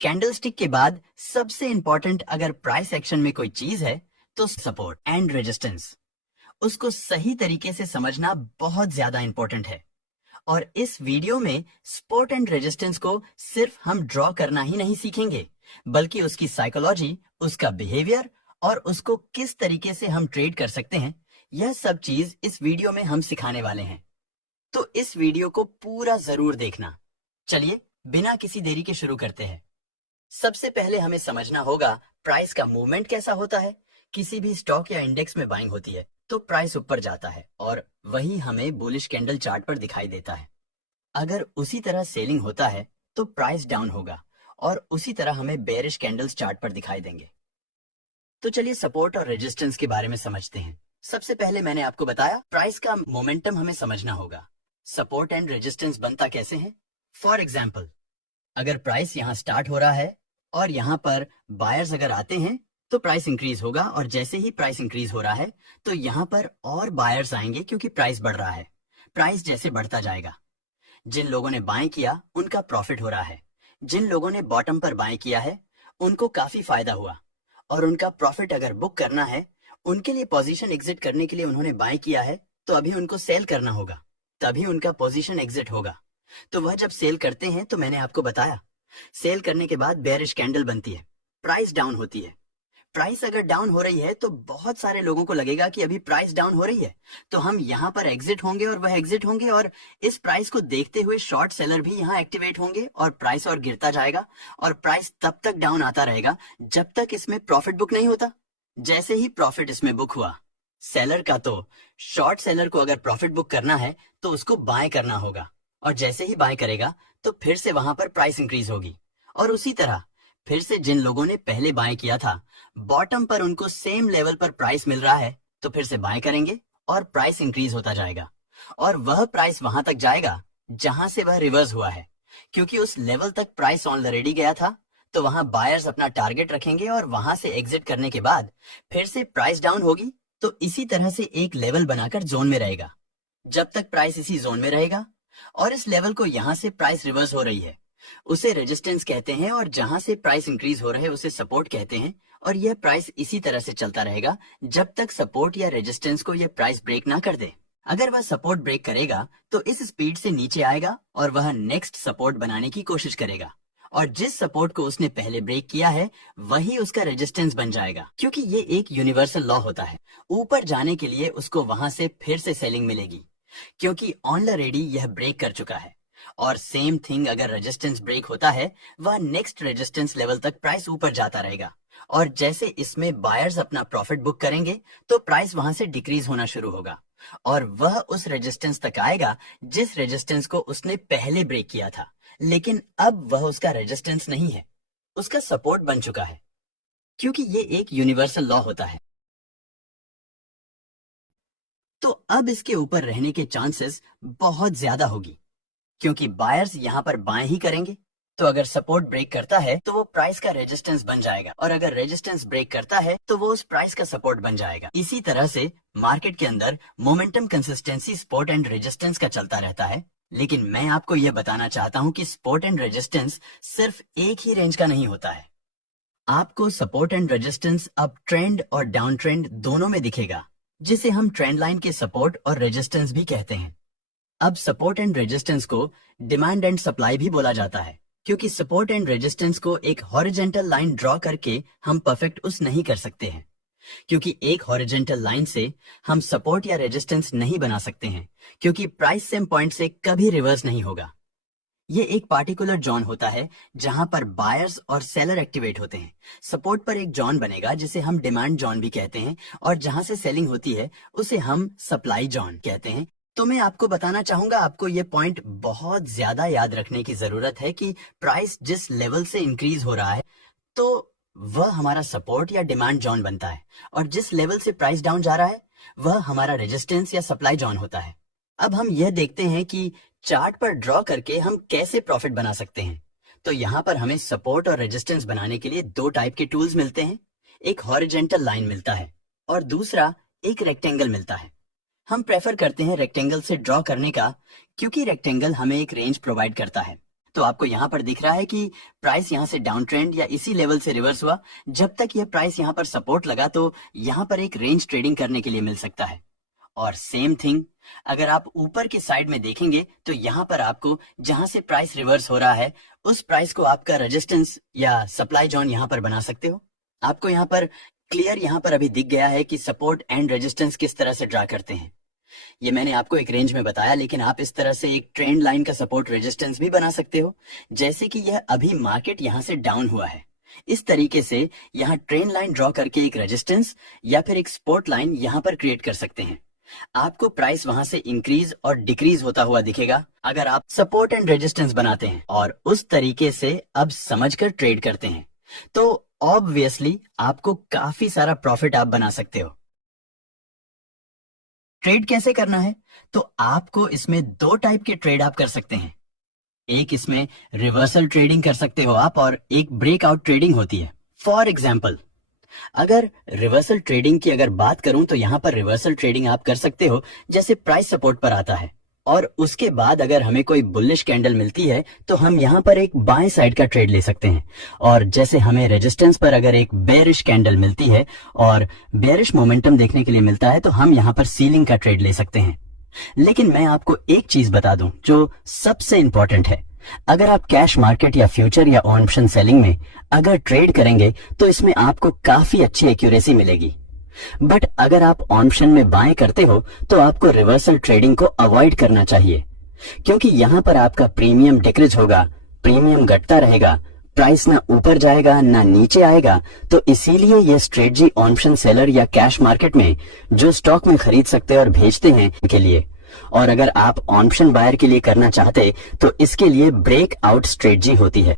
Candlestick के बाद सबसे इंपॉर्टेंट अगर प्राइस एक्शन में कोई चीज है तो सपोर्ट एंड रेजिस्टेंस। उसको सही तरीके से समझना बहुत ज्यादा इंपॉर्टेंट है। और इस वीडियो में सपोर्ट एंड रेजिस्टेंस को सिर्फ हम ड्रॉ करना ही नहीं सीखेंगे, बल्कि उसकी साइकोलॉजी, उसका बिहेवियर और उसको किस तरीके से हम ट्रेड कर सकते हैं, यह सब चीज इस वीडियो में हम सिखाने वाले हैं। तो इस वीडियो को पूरा जरूर देखना। चलिए बिना किसी देरी के शुरू करते हैं। सबसे पहले हमें समझना होगा प्राइस का मूवमेंट कैसा होता है। किसी भी स्टॉक या इंडेक्स में बाइंग होती है तो प्राइस ऊपर जाता है और वही हमें बुलिश कैंडल चार्ट पर दिखाई देता है। अगर उसी तरह सेलिंग होता है तो प्राइस डाउन होगा और उसी तरह हमें बेरिश कैंडल्स चार्ट पर दिखाई देंगे। तो चलिए सपोर्ट और रेजिस्टेंस के बारे में समझते हैं। सबसे पहले मैंने आपको बताया प्राइस का मोमेंटम हमें समझना होगा। सपोर्ट एंड रेजिस्टेंस बनता कैसे है? फॉर एग्जाम्पल, अगर प्राइस यहाँ स्टार्ट हो रहा है और यहाँ पर बायर्स अगर आते हैं तो प्राइस इंक्रीज होगा, और जैसे ही प्राइस इंक्रीज हो रहा है तो यहाँ पर और बायर्स आएंगे क्योंकि प्राइस बढ़ रहा है। प्राइस जैसे बढ़ता जाएगा, जिन लोगों ने बाय किया उनका प्रॉफिट हो रहा है, जिन लोगों ने बॉटम पर बाय किया है उनको काफी फायदा हुआ, और उनका प्रॉफिट अगर बुक करना है, उनके लिए पोजीशन एग्जिट करने के लिए उन्होंने बाय किया है तो अभी उनको सेल करना होगा, तभी उनका पोजीशन एग्जिट होगा। तो वह जब सेल करते हैं तो मैंने आपको बताया सेल करने के बाद बेरिश कैंडल बनती है, प्राइस डाउन होती है। प्राइस अगर डाउन हो रही है तो बहुत सारे लोगों को लगेगा कि अभी प्राइस डाउन हो रही है तो हम यहाँ पर एग्जिट होंगे और वह एग्जिट होंगे, और इस प्राइस को देखते हुए शॉर्ट सेलर भी यहाँ एक्टिवेट होंगे और प्राइस और गिरता जाएगा, और प्राइस तब तक डाउन आता रहेगा जब तक इसमें प्रॉफिट बुक नहीं होता। जैसे ही प्रॉफिट इसमें बुक हुआ, सेलर का तो शॉर्ट सेलर को अगर प्रॉफिट बुक करना है तो उसको बाय करना होगा, और जैसे ही बाय करेगा तो फिर से वहां पर प्राइस इंक्रीज होगी, और उसी तरह फिर से जिन लोगों ने पहले बाय किया था बॉटम पर उनको सेम लेवल पर प्राइस मिल रहा है तो फिर से बाय करेंगे और प्राइस इंक्रीज होता जाएगा, और वह प्राइस वहां तक जाएगा जहां से वह रिवर्स हुआ है, क्योंकि उस लेवल तक प्राइस ऑलरेडी गया था। तो वहां बायर्स अपना टारगेट रखेंगे और वहां से एग्जिट करने के बाद फिर से प्राइस डाउन होगी, तो इसी तरह से एक लेवल बनाकर जोन में रहेगा। जब तक प्राइस इसी जोन में रहेगा और इस लेवल को यहाँ से प्राइस रिवर्स हो रही है उसे रेजिस्टेंस कहते हैं, और जहां से प्राइस इंक्रीज हो रहे हैं उसे सपोर्ट कहते हैं। और यह प्राइस इसी तरह से चलता रहेगा जब तक सपोर्ट या रेजिस्टेंस को यह प्राइस ब्रेक ना कर दे। अगर वह सपोर्ट ब्रेक करेगा तो इस स्पीड से नीचे आएगा और वह नेक्स्ट सपोर्ट बनाने की कोशिश करेगा, और जिस सपोर्ट को उसने पहले ब्रेक किया है वही उसका रेजिस्टेंस बन जाएगा, क्योंकि ये एक यूनिवर्सल लॉ होता है। ऊपर जाने के लिए उसको वहां से फिर से सेलिंग मिलेगी, क्योंकि ऑलरेडी यह ब्रेक कर चुका है। और सेम थिंग अगर रेजिस्टेंस ब्रेक होता है, वह नेक्स्ट रेजिस्टेंस लेवल तक प्राइस ऊपर जाता रहेगा, और जैसे इसमें बायर्स अपना प्रॉफिट बुक करेंगे तो प्राइस वहां से डिक्रीज होना शुरू होगा, और वह उस रेजिस्टेंस तक आएगा जिस रेजिस्टेंस को उसने पहले ब्रेक किया था, लेकिन अब वह उसका रेजिस्टेंस नहीं है, उसका सपोर्ट बन चुका है, क्योंकि ये एक यूनिवर्सल लॉ होता है। तो अब इसके ऊपर रहने के चांसेस बहुत ज्यादा होगी, क्योंकि बायर्स यहाँ पर बाय ही करेंगे। तो अगर सपोर्ट ब्रेक करता है तो वो प्राइस का रेजिस्टेंस बन जाएगा, और अगर रेजिस्टेंस ब्रेक करता है तो वो उस प्राइस का सपोर्ट बन जाएगा। इसी तरह से मार्केट के अंदर momentum consistency support and resistance का चलता रहता है। लेकिन मैं आपको यह बताना चाहता हूँ कि सपोर्ट एंड रेजिस्टेंस सिर्फ एक ही रेंज का नहीं होता है। आपको सपोर्ट एंड रेजिस्टेंस अब ट्रेंड और डाउन ट्रेंड दोनों में दिखेगा, जिसे हम ट्रेंड लाइन के सपोर्ट और रेजिस्टेंस भी कहते हैं। अब सपोर्ट एंड रेजिस्टेंस को डिमांड एंड सप्लाई भी बोला जाता है, क्योंकि सपोर्ट एंड रेजिस्टेंस को एक हॉरिजॉन्टल लाइन ड्रॉ करके हम परफेक्ट उस नहीं कर सकते हैं, क्योंकि एक हॉरिजॉन्टल लाइन से हम सपोर्ट या रेजिस्टेंस नहीं बना सकते हैं, क्योंकि प्राइस सेम पॉइंट से कभी रिवर्स नहीं होगा। ये एक पार्टिकुलर जॉन होता है जहां पर बायर्स और सेलर एक्टिवेट होते हैं। सपोर्ट पर एक जॉन बनेगा जिसे हम डिमांड जॉन भी कहते हैं, और जहां से सेलिंग होती है उसे हम सप्लाई जॉन कहते हैं। तो मैं आपको बताना चाहूंगा, आपको ये पॉइंट बहुत ज्यादा याद रखने की जरूरत है कि प्राइस जिस लेवल से इंक्रीज हो रहा है तो वह हमारा सपोर्ट या डिमांड जॉन बनता है, और जिस लेवल से प्राइस डाउन जा रहा है वह हमारा रेजिस्टेंस या सप्लाई जॉन होता है। अब हम यह देखते हैं कि चार्ट पर ड्रॉ करके हम कैसे प्रॉफिट बना सकते हैं। तो यहाँ पर हमें सपोर्ट और रेजिस्टेंस बनाने के लिए दो टाइप के टूल्स मिलते हैं। एक हॉरिजॉन्टल लाइन मिलता है और दूसरा एक रेक्टेंगल मिलता है। हम प्रेफर करते हैं रेक्टेंगल से ड्रॉ करने का, क्योंकि रेक्टेंगल हमें एक रेंज प्रोवाइड करता है। तो आपको यहाँ पर दिख रहा है कि प्राइस यहाँ से डाउन ट्रेंड या इसी लेवल से रिवर्स हुआ। जब तक ये प्राइस यहाँ पर सपोर्ट लगा तो यहाँ पर एक रेंज ट्रेडिंग करने के लिए मिल सकता है। और सेम थिंग अगर आप ऊपर की साइड में देखेंगे तो यहाँ पर आपको जहां से प्राइस रिवर्स हो रहा है उस प्राइस को आपका रेजिस्टेंस या सप्लाई जोन यहाँ पर बना सकते हो। आपको यहाँ पर क्लियर यहाँ पर अभी दिख गया है कि सपोर्ट एंड रेजिस्टेंस किस तरह से ड्रा करते हैं। ये मैंने आपको एक रेंज में बताया, लेकिन आप इस तरह से एक ट्रेंड लाइन का सपोर्ट रेजिस्टेंस भी बना सकते हो। जैसे कि यह अभी मार्केट यहाँ से डाउन हुआ है, इस तरीके से यहाँ ट्रेंड लाइन ड्रॉ करके एक रेजिस्टेंस या फिर एक सपोर्ट लाइन यहाँ पर क्रिएट कर सकते हैं। आपको प्राइस वहां से इंक्रीज और डिक्रीज होता हुआ दिखेगा अगर आप सपोर्ट एंड रेजिस्टेंस बनाते हैं और उस तरीके से अब समझकर ट्रेड करते हैं, तो ऑब्वियसली आपको काफी सारा प्रॉफिट आप बना सकते हो। ट्रेड कैसे करना है? तो आपको इसमें दो टाइप के ट्रेड आप कर सकते हैं। एक इसमें रिवर्सल ट्रेडिंग कर सकते हो आप, और एक ब्रेकआउट ट्रेडिंग होती है। फॉर एग्जाम्पल, अगर रिवर्सल ट्रेडिंग की अगर बात करूं तो यहां पर रिवर्सल ट्रेडिंग आप कर सकते हो जैसे प्राइस सपोर्ट पर आता है और उसके बाद अगर हमें कोई बुलिश कैंडल मिलती है तो हम यहां पर एक बाएं साइड का ट्रेड ले सकते हैं। और जैसे हमें रेजिस्टेंस पर अगर एक बेरिश कैंडल मिलती है और बेरिश मोमेंटम देखने के लिए मिलता है तो हम यहां पर सीलिंग का ट्रेड ले सकते हैं। लेकिन मैं आपको एक चीज बता दूं जो सबसे इंपॉर्टेंट है, अगर आप कैश मार्केट या फ्यूचर या ऑप्शन सेलिंग में अगर ट्रेड करेंगे तो इसमें आपको काफी अच्छी एक्यूरेसी मिलेगी। बट अगर आप ऑप्शन में बाय करते हो तो आपको रिवर्सल ट्रेडिंग को अवॉइड करना चाहिए, क्योंकि यहां पर आपका प्रीमियम डिक्रीज होगा, प्रीमियम घटता रहेगा, प्राइस ना ऊपर जाएगा ना नीचे आएगा। तो इसीलिए ये स्ट्रेटजी ऑप्शन सेलर या कैश मार्केट में जो स्टॉक में खरीद सकते और भेजते हैं के लिए, और अगर आप ऑप्शन बायर के लिए करना चाहते तो इसके लिए ब्रेकआउट स्ट्रेटजी होती है।